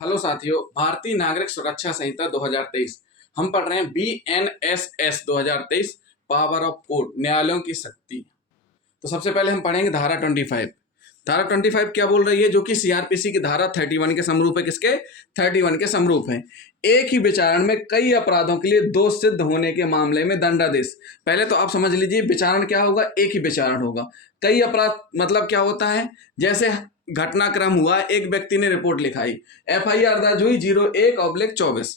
Hello साथियों, भारतीय नागरिक सुरक्षा संहिता 2023 हम पढ़ रहे हैं BNSS 2023 पावर ऑफ कोर्ट, न्यायालयों की शक्ति। तो सबसे पहले हम पढ़ेंगे धारा 25। धारा 25 क्या बोल रही है? जो कि सीआरपीसी की धारा 31 के समरूप है। किसके? 31 के समरूप है। एक ही विचारण में कई अपराधों के लिए दोष सिद्ध होने के मामले में दंडादेश। पहले तो आप समझ लीजिए, विचारण क्या होगा? एक ही विचारण होगा। कई अपराध मतलब क्या होता है? जैसे घटनाक्रम हुआ, एक व्यक्ति ने रिपोर्ट लिखाई, FIR दर्ज हुई 01/24,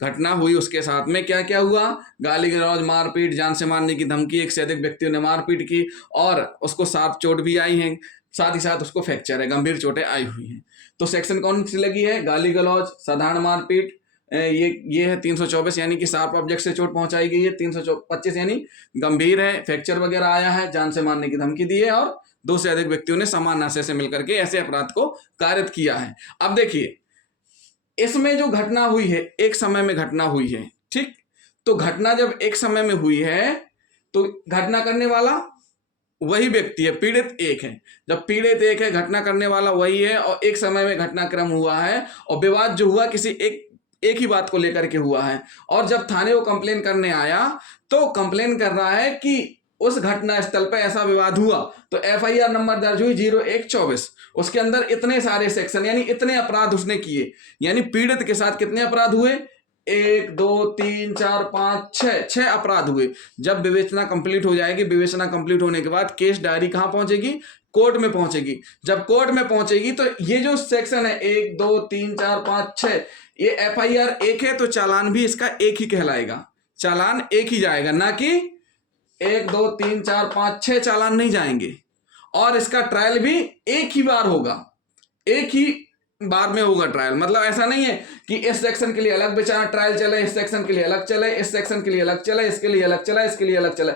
घटना हुई, उसके साथ में क्या क्या हुआ? गाली गलौज, मारपीट, जान से मारने की धमकी, एक से अधिक व्यक्तियों ने मारपीट की और उसको 7 चोट भी आई हैं, साथ ही साथ उसको फ्रैक्चर है, गंभीर चोटें आई हुई हैं। तो सेक्शन कौन सी लगी है? गाली गलौज, साधारण मारपीट, ये है 324 यानी कि शार्प ऑब्जेक्ट से चोट पहुंचाई गई है। 325 यानी गंभीर है, फ्रैक्चर वगैरह आया है, जान से मारने की धमकी दी है और 2 से अधिक व्यक्तियों ने समान आशय से मिलकर के ऐसे अपराध को कारित किया है। अब देखिए, इसमें जो घटना हुई है, एक समय में घटना हुई है, ठीक? तो घटना जब एक समय में हुई है तो घटना करने वाला वही व्यक्ति है, पीड़ित एक है। जब पीड़ित एक है, घटना करने वाला वही है और एक समय में घटनाक्रम हुआ है और विवाद जो हुआ किसी एक ही बात को लेकर के हुआ है। और जब थाने को कंप्लेन करने आया तो कंप्लेन कर रहा है कि उस घटना स्थल पर ऐसा विवाद हुआ, तो FIR नंबर दर्ज हुई 01/24। उसके अंदर इतने सारे सेक्शन यानी इतने अपराध उसने किए, यानी पीड़ित के साथ कितने अपराध हुए? 1 2 3 4 5 6 अपराध हुए। जब विवेचना कंप्लीट हो जाएगी, विवेचना कंप्लीट होने के बाद केस डायरी कहां पहुंचेगी? कोर्ट में पहुंचेगी। जब कोर्ट में पहुंचेगी तो ये जो सेक्शन है 1 2 3 4 5 6, ये FIR एक है तो चालान भी इसका एक ही कहलाएगा। चालान एक ही जाएगा, ना कि 1 2 3 4 5 6 चालान नहीं जाएंगे। और इसका ट्रायल भी एक ही बार होगा, एक ही बार में होगा ट्रायल। मतलब ऐसा नहीं है कि इस सेक्शन के लिए अलग विचार ट्रायल चले, इस सेक्शन के लिए अलग चले, इस सेक्शन के लिए अलग चले, इसके लिए अलग चला, इसके लिए अलग चले।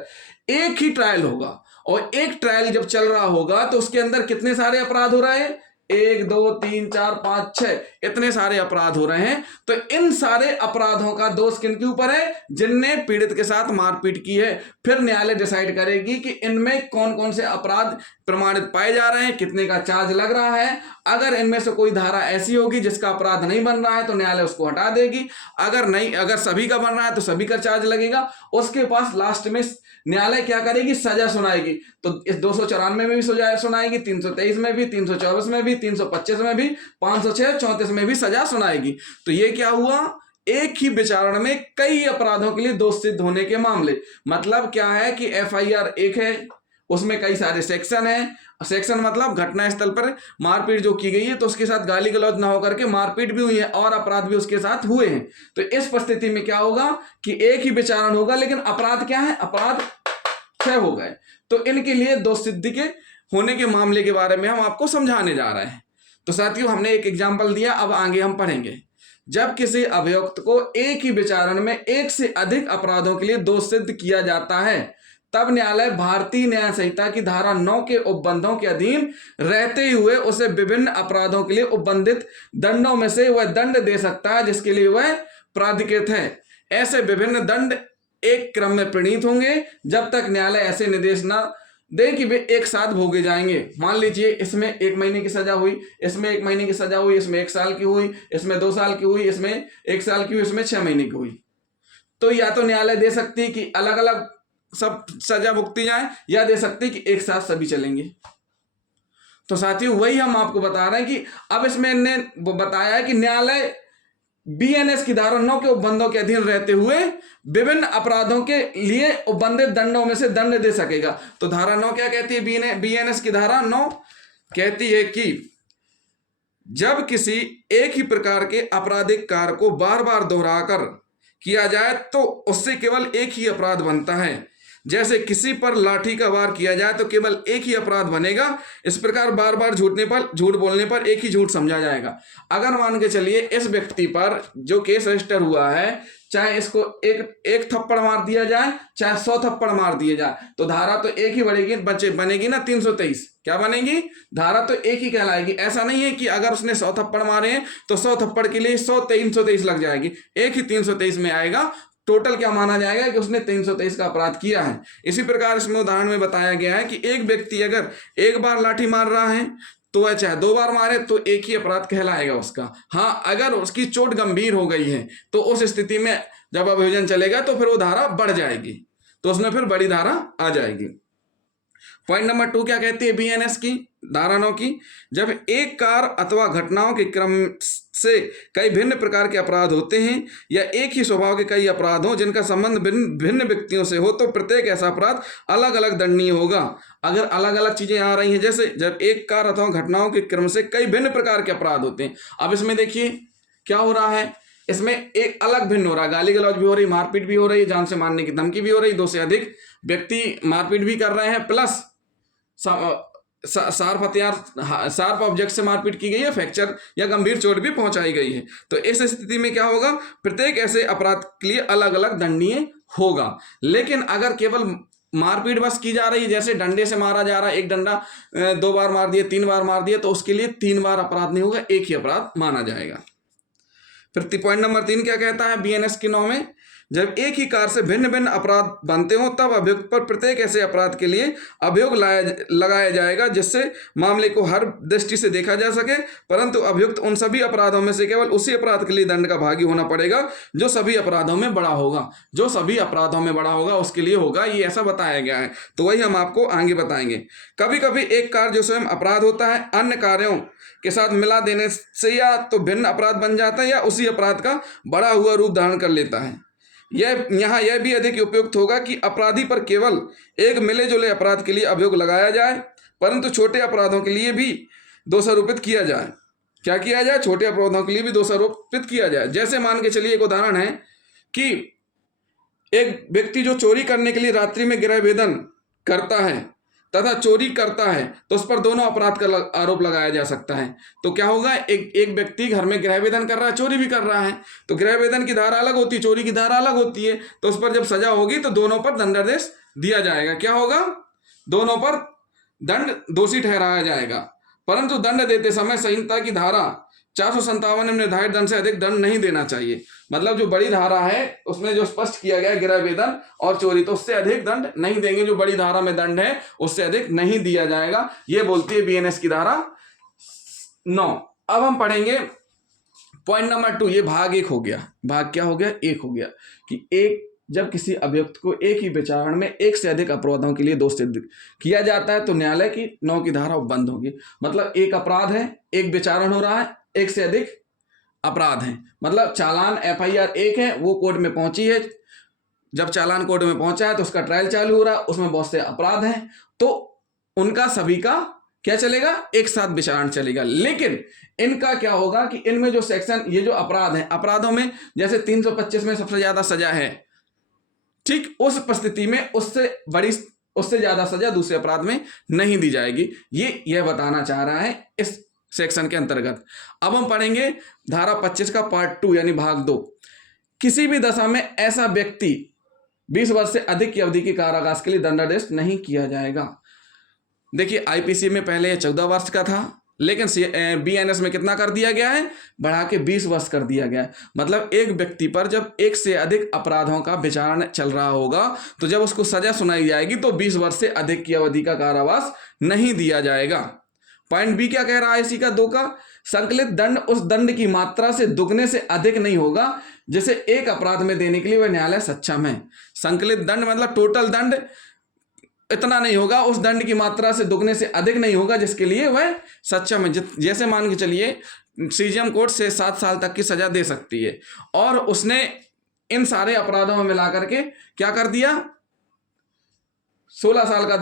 एक ही ट्रायल होगा और एक ट्रायल जब चल रहा होगा तो उसके अंदर कितने सारे अपराध हो रहे हैं? 1 2 3 4 5 6 इतने सारे अपराध हो रहे हैं। तो इन सारे अपराधों का दोष किनके ऊपर है? जिनने पीड़ित के साथ मारपीट की है। फिर न्यायालय डिसाइड करेगी कि इनमें कौन कौन से अपराध प्रमाणित पाए जा रहे हैं, कितने का चार्ज लग रहा है। अगर इनमें से कोई धारा ऐसी होगी जिसका अपराध नहीं बन रहा है तो न्यायालय उसको हटा देगी। अगर सभी का बन रहा है तो सभी का चार्ज लगेगा। उसके पास लास्ट में न्यायालय क्या करेगी? सजा सुनाएगी। तो इस 294 में भी सजा सुनाएगी, 323 में भी, 324 में भी, 325 में भी, 506 34 में भी सजा सुनाएगी। तो ये क्या हुआ? एक ही विचारण में कई अपराधों के लिए दोष सिद्ध होने के मामले। मतलब क्या है कि FIR एक है, उसमें कई सारे सेक्शन है। सेक्शन मतलब घटना स्थल पर मारपीट जो की गई है तो उसके साथ गाली गलौज ना होकर के मारपीट भी हुई है और अपराध भी उसके साथ हुए हैं। तो इस परिस्थिति में क्या होगा कि एक ही विचारण होगा, लेकिन अपराध क्या है? अपराध 6 हो गए। तो इनके लिए दोष सिद्धि के होने के मामले के बारे में हम आपको समझाने जा रहे हैं। तो साथियों, हमने एक एग्जाम्पल दिया, अब आगे हम पढ़ेंगे। जब किसी अभियुक्त को एक ही विचारण में एक से अधिक अपराधों के लिए दोष सिद्ध किया जाता है, तब न्यायालय भारतीय न्याय संहिता की धारा 9 के उपबंधों के अधीन रहते हुए उसे विभिन्न अपराधों के लिए उपबंधित दंडों में से वह दंड दे सकता है जिसके लिए वह प्राधिकृत है। ऐसे विभिन्न दंड एक क्रम में प्रणीत होंगे जब तक न्यायालय ऐसे निर्देश न दे कि वे एक साथ भोगे जाएंगे। मान लीजिए इसमें 1 महीने की सजा हुई, इसमें 1 महीने की सजा हुई, इसमें 1 साल की हुई, इसमें 2 साल की हुई, इसमें 1 साल की हुई, इसमें 6 महीने की हुई। तो या तो न्यायालय दे सकती है कि अलग अलग सब सजा भुगती जाए, या दे सकती है कि एक साथ सभी चलेंगे। तो साथियों, वही हम आपको बता रहे हैं कि अब इसमें इन्होंने बताया है कि न्यायालय BNS की धारा 9 के उपबंधों के अधीन रहते हुए विभिन्न अपराधों के लिए उपबंधित दंडों में से दंड दे सकेगा। तो धारा 9 क्या कहती है? BNS की धारा 9 कहती है कि जब किसी एक ही प्रकार के आपराधिक कार्य को बार बार दोहराकर किया जाए तो उससे केवल एक ही अपराध बनता है। जैसे किसी पर लाठी का वार किया जाए तो केवल एक ही अपराध बनेगा। इस प्रकार बार बार झूठ बोलने पर एक ही झूठ समझा जाएगा। अगर मान के चलिए इस व्यक्ति पर जो केस रजिस्टर हुआ है, चाहे इसको एक थप्पड़ मार दिया जाए, चाहे 100 थप्पड़ मार दिए जाए, तो धारा तो एक ही बनेगी ना, 323। क्या बनेगी? धारा तो एक ही कहलाएगी। ऐसा नहीं है कि अगर उसने 100 थप्पड़ मारे हैं तो 100 थप्पड़ के लिए 100 323 लग जाएगी। एक ही 323 में आएगा। टोटल क्या माना जाएगा कि उसने 323 का अपराध किया है। इसी प्रकार इसमें उदाहरण में बताया गया है कि एक व्यक्ति अगर एक बार लाठी मार रहा है तो वह चाहे 2 बार मारे तो एक ही अपराध कहलाएगा उसका। हाँ, अगर उसकी चोट गंभीर हो गई है तो उस स्थिति में जब अभियोजन चलेगा तो फिर वो धारा बढ़ जाएगी, तो उसमें फिर बड़ी धारा आ जाएगी। पॉइंट नंबर 2 क्या कहती है बीएनएस की, धारा 9 की, जब एक कार्य अथवा घटनाओं के क्रम से कई भिन्न प्रकार के अपराध होते हैं या एक ही स्वभाव के कई अपराध हों जिनका संबंध भिन्न व्यक्तियों से हो, तो प्रत्येक ऐसा अपराध अलग अलग दंडनीय होगा। अगर अलग अलग चीजें आ रही हैं, जैसे जब एक कार्य अथवा घटनाओं के क्रम से कई भिन्न प्रकार के अपराध होते हैं। अब इसमें देखिए क्या हो रहा है, इसमें एक अलग भिन्न हो रहा है, गाली गलौज भी हो रही, मारपीट भी हो रही, जान से मारने की धमकी भी हो रही, 2 से अधिक व्यक्ति मारपीट भी कर रहे हैं, प्लस शार्प हथियार, शार्प ऑब्जेक्ट से मारपीट की गई है, फ्रैक्चर या गंभीर चोट भी पहुंचाई गई है। तो इस स्थिति में क्या होगा, प्रत्येक ऐसे अपराध के लिए अलग अलग दंडनीय होगा। लेकिन अगर केवल मारपीट बस की जा रही है, जैसे डंडे से मारा जा रहा है, एक डंडा 2 बार मार दिया, 3 बार मार दिया, तो उसके लिए 3 बार अपराध नहीं होगा, एक ही अपराध माना जाएगा। फिर पॉइंट नंबर 3 क्या कहता है बीएनएस की 9 में, जब एक ही कार से भिन्न भिन्न अपराध बनते हो तब अभियुक्त पर प्रत्येक ऐसे अपराध के लिए अभियोग लगाया जाएगा जिससे मामले को हर दृष्टि से देखा जा सके, परंतु अभियुक्त उन सभी अपराधों में से केवल उसी अपराध के लिए दंड का भागी होना पड़ेगा जो सभी अपराधों में बड़ा होगा। जो सभी अपराधों में बड़ा होगा उसके लिए होगा, ये ऐसा बताया गया है। तो वही हम आपको आगे बताएंगे। कभी कभी एक कार्य जो स्वयं अपराध होता है अन्य कार्यों के साथ मिला देने से या तो भिन्न अपराध बन जाता है या उसी अपराध का बड़ा हुआ रूप धारण कर लेता है। यहाँ यह भी अधिक उपयुक्त होगा कि अपराधी पर केवल एक मिले जुले अपराध के लिए अभियोग लगाया जाए, परंतु छोटे अपराधों के लिए भी दोषारोपित किया जाए। क्या किया जाए, छोटे अपराधों के लिए भी दोषारोपित किया जाए। जैसे मान के चलिए, एक उदाहरण है कि एक व्यक्ति जो चोरी करने के लिए रात्रि में गृह भेदन करता है तथा चोरी करता है, तो उस पर दोनों अपराध का आरोप लगाया जा सकता है। तो क्या होगा, एक व्यक्ति घर में गृह भेदन कर रहा है, चोरी भी कर रहा है, तो गृह भेदन की धारा अलग होती है, चोरी की धारा अलग होती है। तो उस पर जब सजा होगी तो दोनों पर दंडादेश दिया जाएगा। क्या होगा, दोनों पर दंड दोषी ठहराया जाएगा, परंतु दंड देते समय संहिता की धारा 457 में निर्धारित दंड से अधिक दंड नहीं देना चाहिए। मतलब जो बड़ी धारा है उसमें जो स्पष्ट किया गया गृह भेदन और चोरी, तो उससे अधिक दंड नहीं देंगे। जो बड़ी धारा में दंड है उससे अधिक नहीं दिया जाएगा, ये बोलती है बीएनएस की धारा 9। अब हम पढ़ेंगे पॉइंट नंबर 2। ये भाग 1 हो गया। भाग क्या हो गया, 1 हो गया कि एक जब किसी अभियुक्त को एक ही विचारण में एक से अधिक अपराधों के लिए दोष सिद्ध किया जाता है तो न्यायालय की 9 की धारा बंद होगी। मतलब एक अपराध है, एक विचारण हो रहा है, एक से अधिक अपराध हैं। मतलब चालान एफआईआर 1 है, वो कोर्ट में पहुंची है, जब चालान कोर्ट में पहुंचा है तो उसका ट्रायल चालू हो रहा है, उसमें बहुत से अपराध हैं, तो उनका सभी का क्या चलेगा, एक साथ विचारण चलेगा। लेकिन इनका क्या होगा कि इनमें जो सेक्शन, ये जो अपराध हैं, अपराधों में जैसे 325 में सबसे ज्यादा सजा है, ठीक उस परिस्थिति में उससे ज्यादा सजा दूसरे अपराध में नहीं दी जाएगी। यह बताना चाह रहा है इस सेक्शन के अंतर्गत। अब हम पढ़ेंगे धारा 25 का पार्ट 2 यानी भाग 2। किसी भी दशा में ऐसा व्यक्ति 20 वर्ष से अधिक की अवधि के कारावास के लिए दंडादेश नहीं किया जाएगा। देखिए आईपीसी में पहले 14 वर्ष का था, लेकिन बीएनएस में कितना कर दिया गया है, बढ़ा के 20 वर्ष कर दिया गया है। मतलब एक व्यक्ति पर जब एक से अधिक अपराधों का विचारण चल रहा होगा तो जब उसको सजा सुनाई जाएगी तो 20 वर्ष से अधिक की अवधि का कारावास नहीं दिया जाएगा। पॉइंट बी क्या कह रहा है इसी का 2 का, संकलित दंड उस दंड की मात्रा से दुगने से अधिक नहीं होगा जिसे एक अपराध में देने के लिए वह न्यायालय सक्षम है। संकलित दंड मतलब टोटल दंड इतना नहीं होगा, उस दंड की मात्रा से दुगने से अधिक नहीं होगा जिसके लिए वह सक्षम है। जैसे मान के चलिए सीजीएम कोर्ट से 7 साल तक की सजा दे सकती है और उसने इन सारे अपराधों में मिलाकर के क्या कर दिया, 16 साल का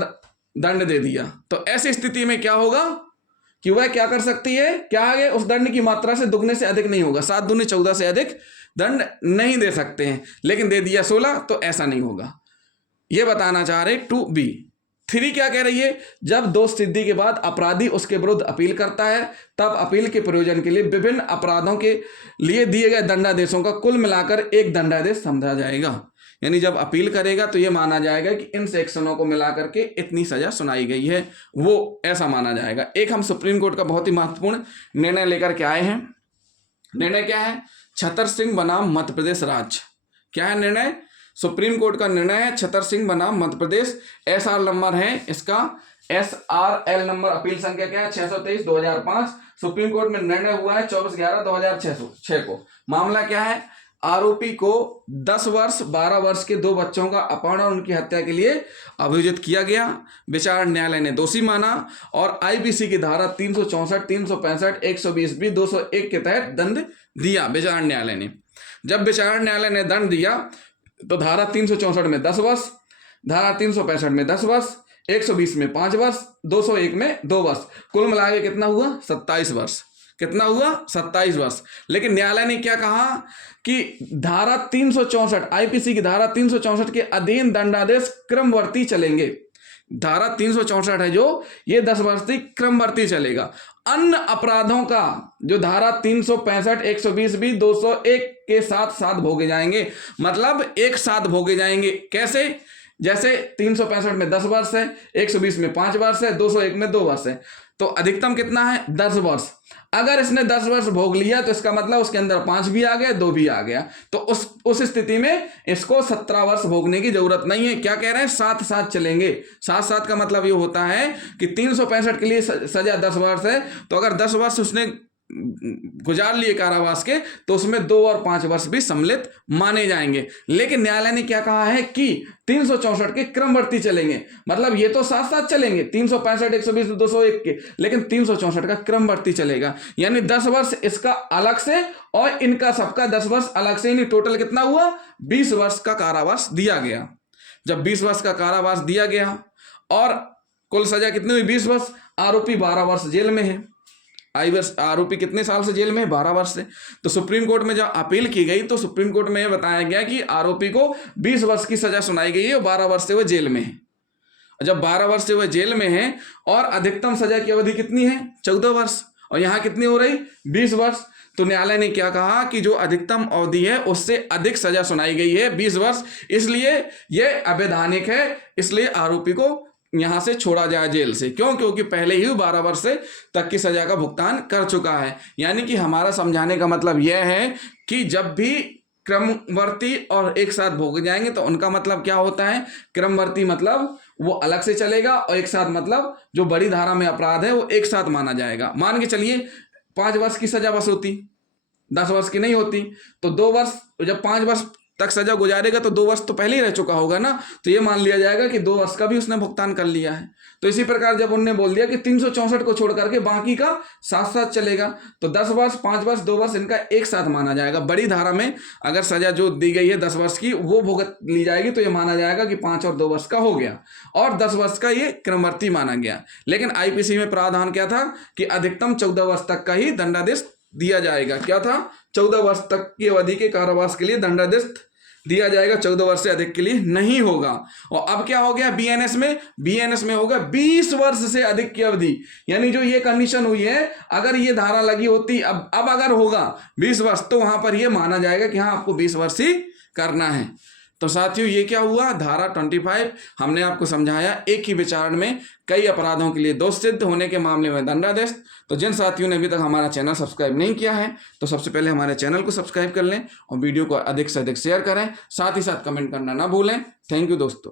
दंड दे दिया। तो ऐसी स्थिति में क्या होगा कि वह क्या कर सकती है, क्या आगे उस दंड की मात्रा से दुगने से अधिक नहीं होगा, 7 दूनी 14 से अधिक दंड नहीं दे सकते हैं, लेकिन दे दिया 16, तो ऐसा नहीं होगा। यह बताना चाह रहे 2B। 3 क्या कह रही है, जब दोष सिद्धि के बाद अपराधी उसके विरुद्ध अपील करता है तब अपील के प्रयोजन के लिए विभिन्न अपराधों के लिए दिए गए दंडादेशों का कुल मिलाकर एक दंडादेश समझा जाएगा। यानी जब अपील करेगा तो यह माना जाएगा कि इन सेक्शनों को मिलाकर के इतनी सजा सुनाई गई है, वो ऐसा माना जाएगा। एक हम सुप्रीम कोर्ट का बहुत ही महत्वपूर्ण निर्णय लेकर के आए हैं। निर्णय क्या है, छतर सिंह बनाम मध्य प्रदेश राज्य। क्या है निर्णय, सुप्रीम कोर्ट का निर्णय है, छतर सिंह बनाम मध्य प्रदेश। एसआर नंबर है इसका SRL नंबर अपील संख्या क्या है 623/2005। सुप्रीम कोर्ट में निर्णय हुआ है 24/11/2006 को। मामला क्या है, आरोपी को 10 वर्ष 12 वर्ष के 2 बच्चों का अपहरण और उनकी हत्या के लिए अभियोजित किया गया। विचारण न्यायालय ने दोषी माना और आईपीसी की धारा 364, 365, 120B, 201 के तहत दंड दिया विचारण न्यायालय ने। जब विचारण न्यायालय ने दंड दिया तो धारा 364 में 10 वर्ष, धारा 365 में 10 वर्ष, 120 में 5 वर्ष, 201 में 2 वर्ष, कुल मिला के कितना हुआ 27 वर्ष। कितना हुआ 27 वर्ष। लेकिन न्यायालय ने क्या कहा कि धारा 364 आईपीसी की धारा 364 के अधीन दंडादेश क्रमवर्ती चलेंगे। धारा 364 है जो, ये 10 वर्ष तक क्रमवर्ती चलेगा। अन्य अपराधों का जो धारा 365, 120B, 201 के साथ साथ भोगे जाएंगे, मतलब एक साथ भोगे जाएंगे। कैसे? जैसे 365 में 10 वर्ष है, 120 में 5 वर्ष है, 201 में 2 वर्ष है, तो अधिकतम कितना है 10 वर्ष। अगर इसने 10 वर्ष भोग लिया तो इसका मतलब उसके अंदर 5 भी आ गया, 2 भी आ गया, तो उस स्थिति में इसको 17 वर्ष भोगने की जरूरत नहीं है। क्या कह रहे हैं, साथ साथ चलेंगे। साथ साथ का मतलब ये होता है कि 365 के लिए सजा 10 वर्ष है, तो अगर 10 वर्ष उसने गुजार लिए कारावास के, तो उसमें 2 और 5 वर्ष भी सम्मिलित माने जाएंगे। लेकिन न्यायालय ने क्या कहा है कि 364 के क्रमवर्ती चलेंगे, मतलब ये तो साथ साथ चलेंगे 365, 120, 201 के, लेकिन 364 का क्रमवर्ती चलेगा। यानी 10 वर्ष इसका अलग से और इनका सबका 10 वर्ष अलग से, यानी टोटल कितना हुआ 20 वर्ष का कारावास दिया गया। जब 20 वर्ष का कारावास दिया गया और कुल सजा कितनी हुई 20 वर्ष, आरोपी 12 वर्ष जेल में है। आरोपी कितने साल से जेल में, 12 वर्ष से। तो सुप्रीम कोर्ट में जब अपील की गई तो सुप्रीम कोर्ट में यह बताया गया कि आरोपी को 20 वर्ष की सजा सुनाई गई है और 12 वर्ष से वह जेल में है। जब 12 वर्ष से वह जेल में है और अधिकतम सजा की अवधि कितनी है 14 वर्ष, और यहां कितनी हो रही 20 वर्ष, तो न्यायालय ने क्या कहा कि जो अधिकतम अवधि है उससे अधिक सजा सुनाई गई है 20 वर्ष, इसलिए यह अवैधानिक है, इसलिए आरोपी को यहां से छोड़ा जाए जेल से। क्यों? क्योंकि पहले ही 12 वर्ष तक की सजा का भुगतान कर चुका है। यानी कि हमारा समझाने का मतलब यह है कि जब भी क्रमवर्ती और एक साथ भोगे जाएंगे तो उनका मतलब क्या होता है, क्रमवर्ती मतलब वो अलग से चलेगा और एक साथ मतलब जो बड़ी धारा में अपराध है वो एक साथ माना जाएगा। मान के चलिए 5 वर्ष की सजा बस होती, 10 वर्ष की नहीं होती, तो 2 वर्ष, जब 5 वर्ष तक सजा गुजारेगा तो 2 वर्ष तो पहले ही रह चुका होगा ना, तो ये मान लिया जाएगा कि 2 वर्ष का भी उसने भुगतान कर लिया है। तो इसी प्रकार जब उन्होंने बोल दिया कि 364 को छोड़ करके बाकी का साथ साथ चलेगा, तो 10 वर्ष, 5 वर्ष, 2 वर्ष इनका एक साथ माना जाएगा। बड़ी धारा में अगर सजा जो दी गई है 10 वर्ष की वो भुगत ली जाएगी तो ये माना जाएगा कि 5 और 2 वर्ष का हो गया और 10 वर्ष का ये क्रमवर्ती माना गया। लेकिन आईपीसी में प्रावधान क्या था कि अधिकतम 14 वर्ष तक का ही दंडादेश दिया जाएगा। क्या था, 14 वर्ष तक की अवधि के कारावास के लिए दंडादेश दिया जाएगा, 14 वर्ष से अधिक के लिए नहीं होगा। और अब क्या हो गया बीएनएस में होगा 20 वर्ष से अधिक की अवधि। यानी जो ये कंडीशन हुई है, अगर ये धारा लगी होती अब अगर होगा 20 वर्ष, तो वहां पर ये माना जाएगा कि हाँ आपको 20 वर्ष ही करना है। तो साथियों ये क्या हुआ, धारा 25 हमने आपको समझाया, एक ही विचारण में कई अपराधों के लिए दोष सिद्ध होने के मामले में दंडादेश। तो जिन साथियों ने अभी तक हमारा चैनल सब्सक्राइब नहीं किया है तो सबसे पहले हमारे चैनल को सब्सक्राइब कर लें और वीडियो को अधिक से अधिक शेयर करें, साथ ही साथ कमेंट करना ना भूलें। थैंक यू दोस्तों।